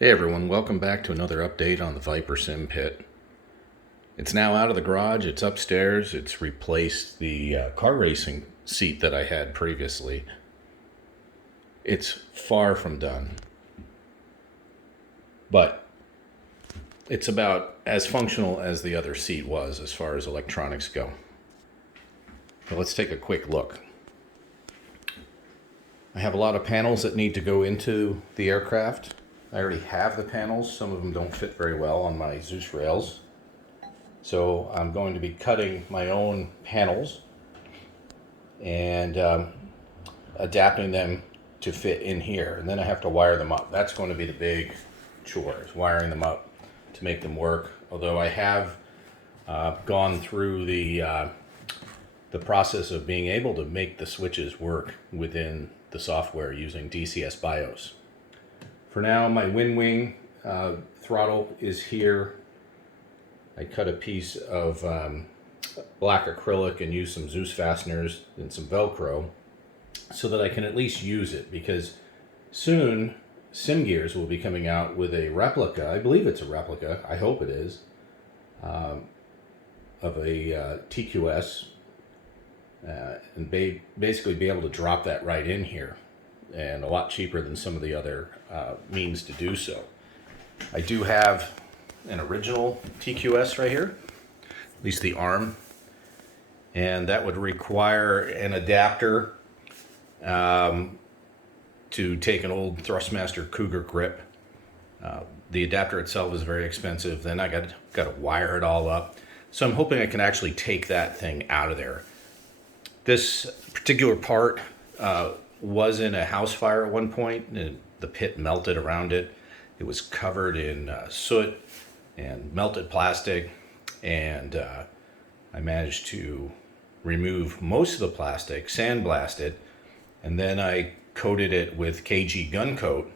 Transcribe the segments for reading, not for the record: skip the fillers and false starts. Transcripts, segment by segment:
Hey everyone, welcome back to another update on the Viper SimPit. It's now out of the garage, it's upstairs, it's replaced the car racing seat that I had previously. It's far from done, but it's about as functional as the other seat was as far as electronics go. So let's take a quick look. I have a lot of panels that need to go into the aircraft. I already have the panels, some of them don't fit very well on my Zeus rails. So I'm going to be cutting my own panels and adapting them to fit in here. And then I have to wire them up. That's going to be the big chore, is wiring them up to make them work. Although I have gone through the process of being able to make the switches work within the software using DCS BIOS. For now, my wind wing throttle is here. I cut a piece of black acrylic and used some Zeus fasteners and some Velcro so that I can at least use it, because soon SimGears will be coming out with a replica, I believe it's a replica, I hope it is, of a TQS, and basically be able to drop that right in here, and a lot cheaper than some of the other means to do so. I do have an original TQS right here, at least the arm, and that would require an adapter to take an old Thrustmaster Cougar grip. The adapter itself is very expensive. Then I got to wire it all up. So I'm hoping I can actually take that thing out of there. This particular part was in a house fire at one point, and the pit melted around it. It was covered in soot and melted plastic, and I managed to remove most of the plastic, sandblast it, and then I coated it with KG gun coat,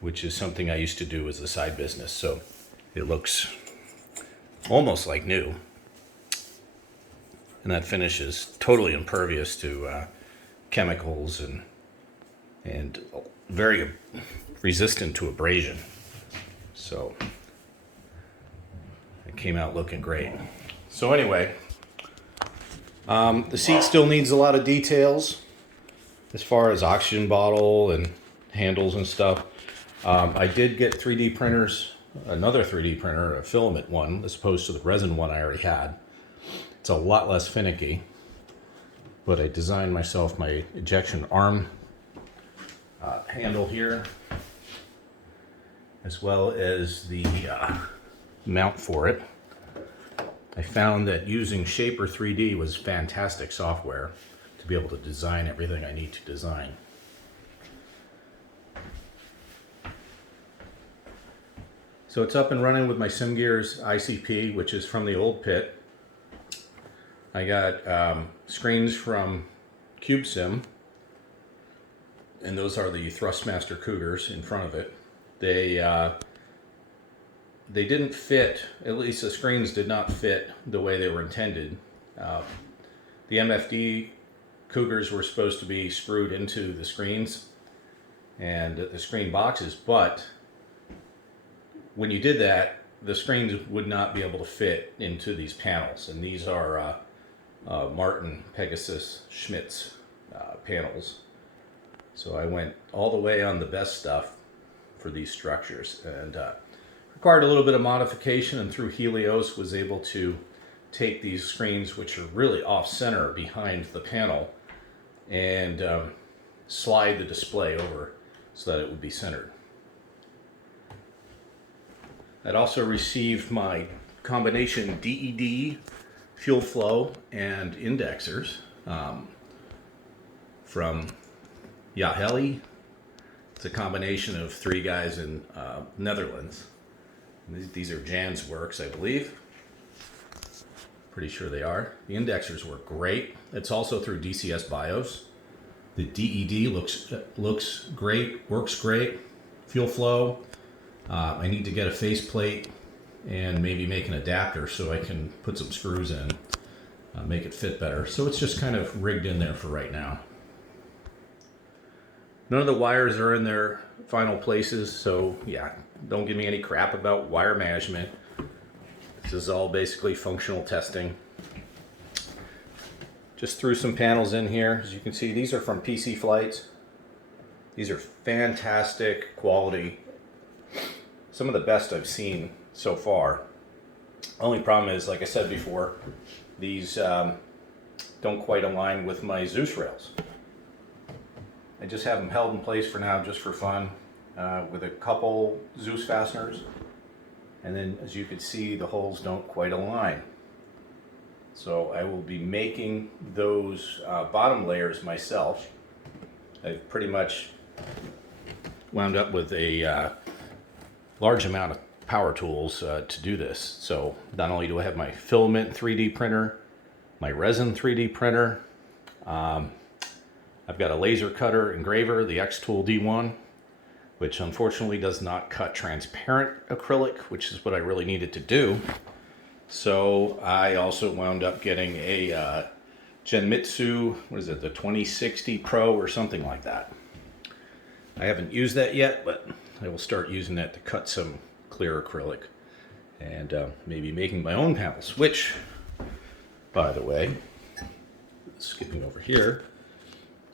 which is something I used to do as a side business. So it looks almost like new, and that finish is totally impervious to chemicals and very resistant to abrasion. So it came out looking great. So anyway, the seat still needs a lot of details as far as oxygen bottle and handles and stuff. I did get 3D printers, another 3D printer, a filament one, as opposed to the resin one I already had. It's a lot less finicky, but I designed myself my ejection arm handle here, as well as the mount for it. I found that using Shaper 3D was fantastic software to be able to design everything I need to design. So it's up and running with my SimGears ICP, which is from the old pit. I got screens from CubeSim, and those are the Thrustmaster Cougars in front of it. They didn't fit, at least the screens did not fit the way they were intended. The MFD Cougars were supposed to be screwed into the screens and the screen boxes, but when you did that, the screens would not be able to fit into these panels. And these are Martin Pegasus Schmitz panels. So I went all the way on the best stuff for these structures, and required a little bit of modification, and through Helios was able to take these screens, which are really off center behind the panel, and slide the display over so that it would be centered. I'd also received my combination DED, fuel flow, and indexers from Yaheli. It's a combination of three guys in Netherlands. These are Jan's works, I believe. Pretty sure they are. The indexers work great. It's also through DCS BIOS. The DED looks great, works great. Fuel flow. I need to get a faceplate and maybe make an adapter so I can put some screws in, make it fit better. So it's just kind of rigged in there for right now. None of the wires are in their final places, so yeah, don't give me any crap about wire management. This is all basically functional testing. Just threw some panels in here. As you can see, these are from PC Flights. These are fantastic quality. Some of the best I've seen so far. Only problem is, like I said before, these don't quite align with my Zeus rails. I just have them held in place for now, just for fun, with a couple Zeus fasteners. And then, as you can see, the holes don't quite align. So I will be making those bottom layers myself. I've pretty much wound up with a large amount of power tools to do this. So not only do I have my filament 3D printer, my resin 3D printer, I've got a laser cutter engraver, the X-Tool D1, which unfortunately does not cut transparent acrylic, which is what I really needed to do. So I also wound up getting a Genmitsu, what is it, the 2060 Pro or something like that. I haven't used that yet, but I will start using that to cut some clear acrylic and maybe making my own panels, which, by the way, skipping over here,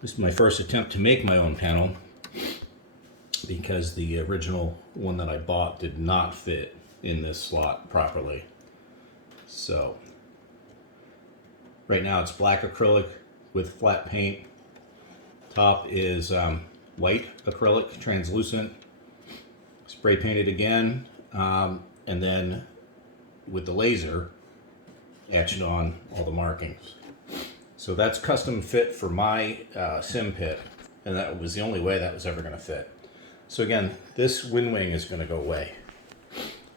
this is my first attempt to make my own panel because the original one that I bought did not fit in this slot properly. So right now it's black acrylic with flat paint. Top is white acrylic, translucent, spray painted again, and then with the laser etched on all the markings. So that's custom fit for my SimPit, and that was the only way that was ever going to fit. So again, this wind wing is going to go away.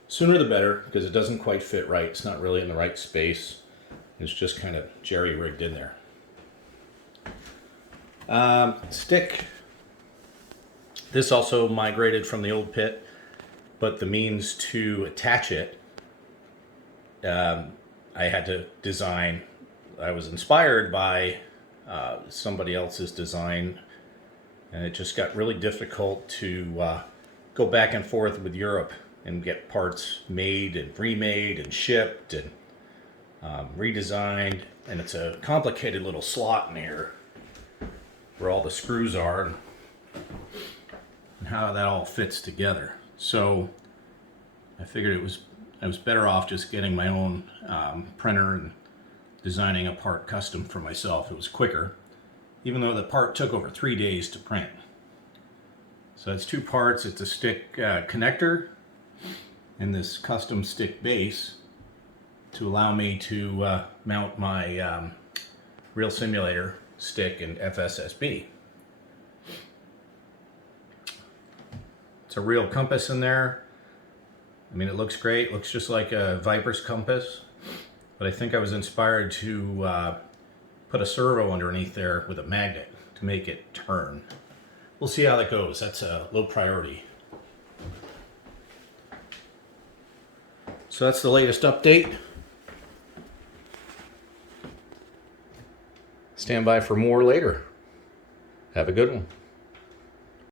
Sooner the better, because it doesn't quite fit right. It's not really in the right space. It's just kind of jerry-rigged in there. Stick. This also migrated from the old pit, but the means to attach it, I had to design. I was inspired by somebody else's design, and it just got really difficult to go back and forth with Europe and get parts made and remade and shipped and redesigned. And it's a complicated little slot in here where all the screws are and how that all fits together. So I figured I was better off just getting my own printer and designing a part custom for myself. It was quicker, even though the part took over 3 days to print. So it's two parts. It's a stick connector and this custom stick base to allow me to mount my real simulator stick and FSSB. It's a real compass in there. I mean, it looks great. It looks just like a Viper's compass, but I think I was inspired to put a servo underneath there with a magnet to make it turn. We'll see how that goes. That's a low priority. So that's the latest update. Stand by for more later. Have a good one.